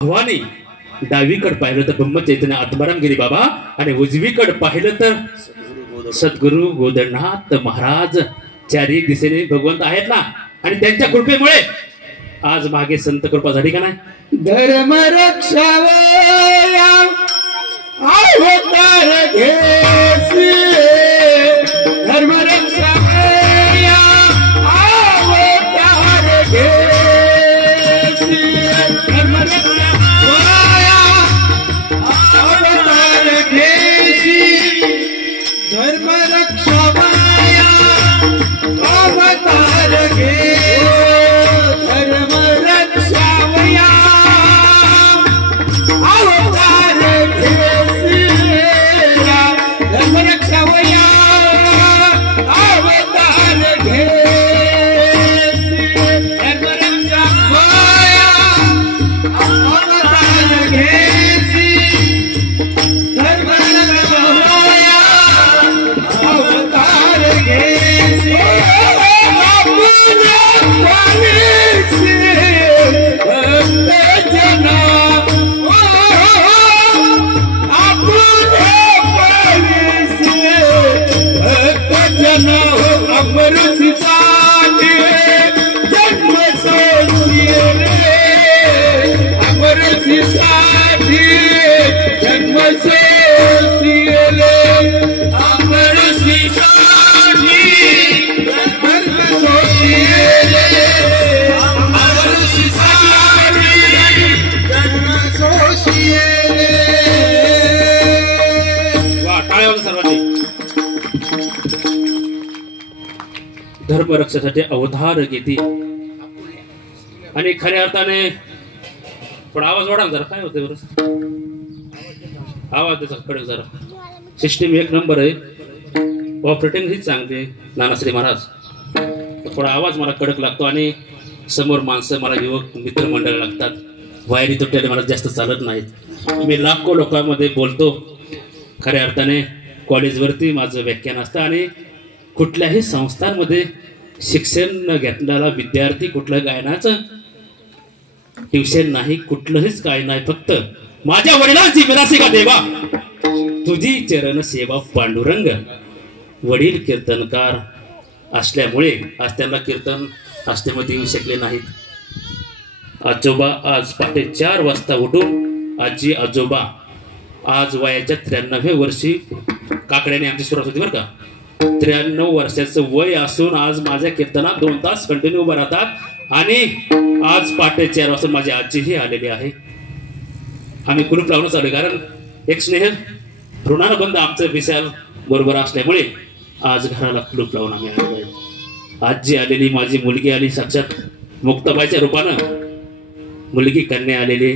भवानी डावीकडे पाहिलं तर ब्रह्मचैतन्य आत्माराम गिरी बाबा आणि उजवीकडे पाहिलं तर सद्गुरु गोदरनाथ महाराज चारी दिशेने भगवंत आहेत ना। आणि त्यांच्या कृपेमुळे आज मागे संत कृपा झाली का नाही। धर्म रक्षावया अवतार घेसी धर्म रक्षावया अवतार घेसी धर्म रक्षावया अवतार घेसी धर्म रक्षावया अवतार घेसी धर्म रक्षावया अवतार घेसी धर्म रक्षावया अवतार घेसी धर्म रक्षावया अवतार घेसी धर्म रक्षावया अवतार घेसी धर्म रक्षासाठी अवतार घेते आणि खऱ्या अर्थाने पण आवाज वाढा जरा काय होते बरं आवाज त्याचा कडक जरा सिस्टीम एक नंबर आहे ऑपरेटिंग ही चांगली नानाश्री महाराज थोडा आवाज मला कडक लागतो आणि समोर माणसं मला युवक मित्रमंडळ लागतात वायरी तुटल्याने मला जास्त चालत नाहीत। मी लाखो लोकांमध्ये बोलतो खऱ्या अर्थाने कॉलेजवरती माझं व्याख्यान असतं आणि कुठल्याही संस्थांमध्ये शिक्षण न घेतलेला विद्यार्थी कुठलं गायनाचं ट्युशन नाही कुठलंहीच काय नाही फक्त माझ्या वडिलांची मिरासी का देवा तुझी चरण सेवा पांडुरंग। वडील कीर्तनकार असल्यामुळे आज त्यांना कीर्तन आस्थेमध्ये येऊ शकले नाहीत। आजोबा आज पहाटे 4 वाजता उठून आजी आजोबा आज वयाच्या 93व्या वर्षी काकड्याने आमची सुरुवात होती बरं का 93 वर्षाचं वय असून आज माझ्या कीर्तनात 2 तास कंटिन्यू उभं राहतात आणि आज पहाटे 4 वाजता माझी आजीही आलेली आहे। आम्ही कुलूप लावून चालू कारण एक स्नेह ऋणानं बंद आमचं विशाल बरोबर असल्यामुळे आज घराला कुलूप लावून आम्ही आलेलो आहे। आजी आलेली माझी मुलगी आली साक्षात मुक्ताबाईच्या रूपानं मुलगी कन्या आलेली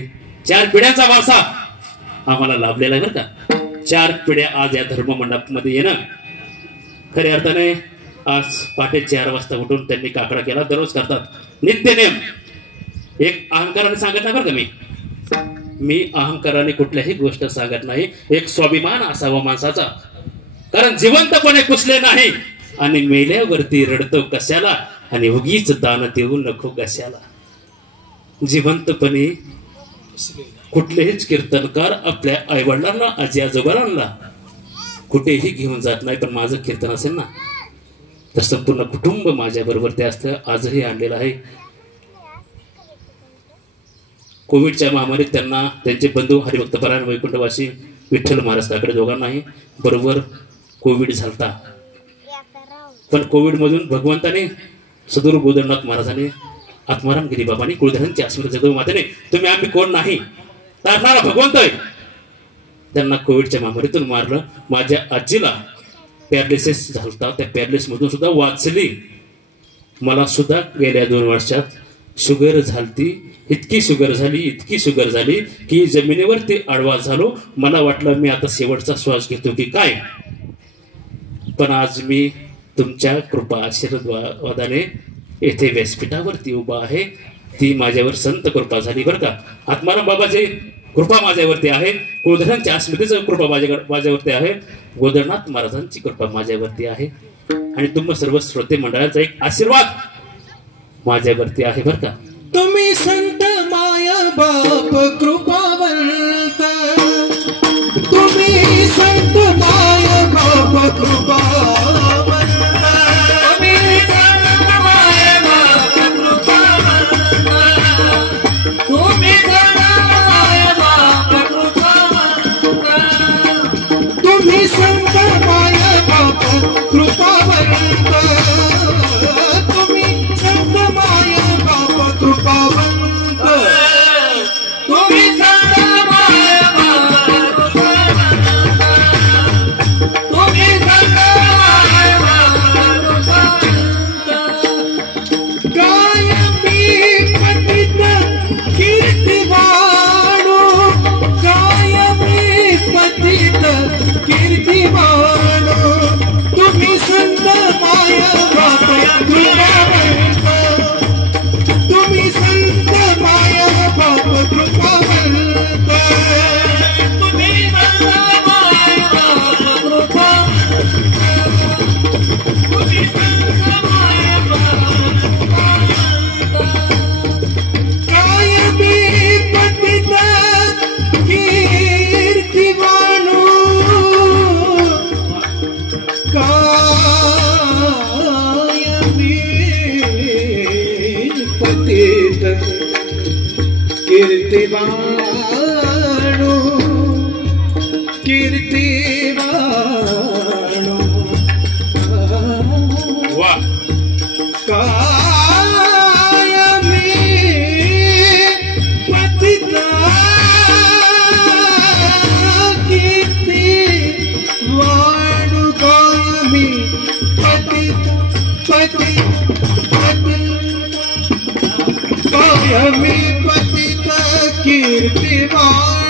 4 पिढ्यांचा वारसा आम्हाला लाभलेला आहे बरं का 4 पिढ्या आज या धर्म मंडपामध्ये येणं खऱ्या अर्थाने आज पहाटे 4 वाजता उठून त्यांनी काकडा केला दररोज करतात नित्य नेम। एक अहंकाराने सांगत नाही बरं का मी अहंकाराने कुठल्याही गोष्ट सांगत नाही एक स्वाभिमान असावा माणसाचा कारण जिवंतपणे कुसले नाही आणि मेल्यावरती रडतो कशाला आणि उगीच दान देऊ नको कशाला। जिवंतपणे कुठलेहीच कीर्तनकार आपल्या आईवडिलांना आजी आजोबांना कुठेही घेऊन जात नाही पण माझं कीर्तन असेल ना तर संपूर्ण कुटुंब माझ्या बरोबर ते असतं आजही आणलेलं आहे। कोविडच्या महामारीत त्यांना त्यांचे बंधू हरिभक्त परायण वैकुंठवासी विठ्ठल महाराज काकडे दोघांनाही बरोबर कोविड झालता पण कोविडमधून भगवंताने सद्गुरु गोदरनाथ महाराजांनी आत्माराम गिरी बाबांनी कुळधरांची अस्मिता जगदगुरु मातेने तुम्ही आम्ही कोण नाही तारणारा भगवंत आहे त्यांना कोविडच्या महामारीतून मारलं। माझ्या आजीला पॅरालिसिस झालता त्या पॅरालिसिस मधून सुद्धा वाचली मला सुद्धा गेल्या 2 वर्षात शुगर झालती इतकी शुगर झाली की जमिनीवरती आडवा झालो मला वाटलं मी आता शेवटचा श्वास घेतो की काय पण आज मी तुमच्या कृपा आशीर्वादाने येथे व्यासपीठावरती उभा आहे ती माझ्यावर संत कृपा झाली बरं का आत्माराम बाबाची कृपा माझ्यावरती आहे कुळधरांच्या अस्मितेची कृपा माझ्यावरती आहे गोदरनाथ महाराजांची कृपा माझ्यावरती आहे आणि तुम्ही सर्व श्रोते मंडळाचा एक आशीर्वाद माझ्यावरती आहे बरं का। तुम्ही संत माया बाप कृपावंत तुम्ही संत माय बाप कृपावंत तुम्ही संत माय बाप कृपावंत तुम्ही संत माय बाप कृपावंत तुम्ही संत माय बाप कृपावंत तुम्ही संत माय बाप कृपावंत तुम्ही संत माय बाप कृपावंत तुम्ही संत माय बाप कृपावंत काय मी पतित कीर्तिवाणो काय मी पतित कीर्तिवाणो तुम्ही संत माय बाप कृपावंत तुम्ही संत माय बाप कृपावंत तुम्ही संत माय बाप कृपावंत तुम्ही संत माय बाप कृपावंत काय मी पतित कीर्तिवाणो काय मी पतित कीर्तिवाणो कीर्तिवाणो वा काय मी पतित कीर्तिवाणो काय मी पतित काय मी पतित कीर्तिवाणो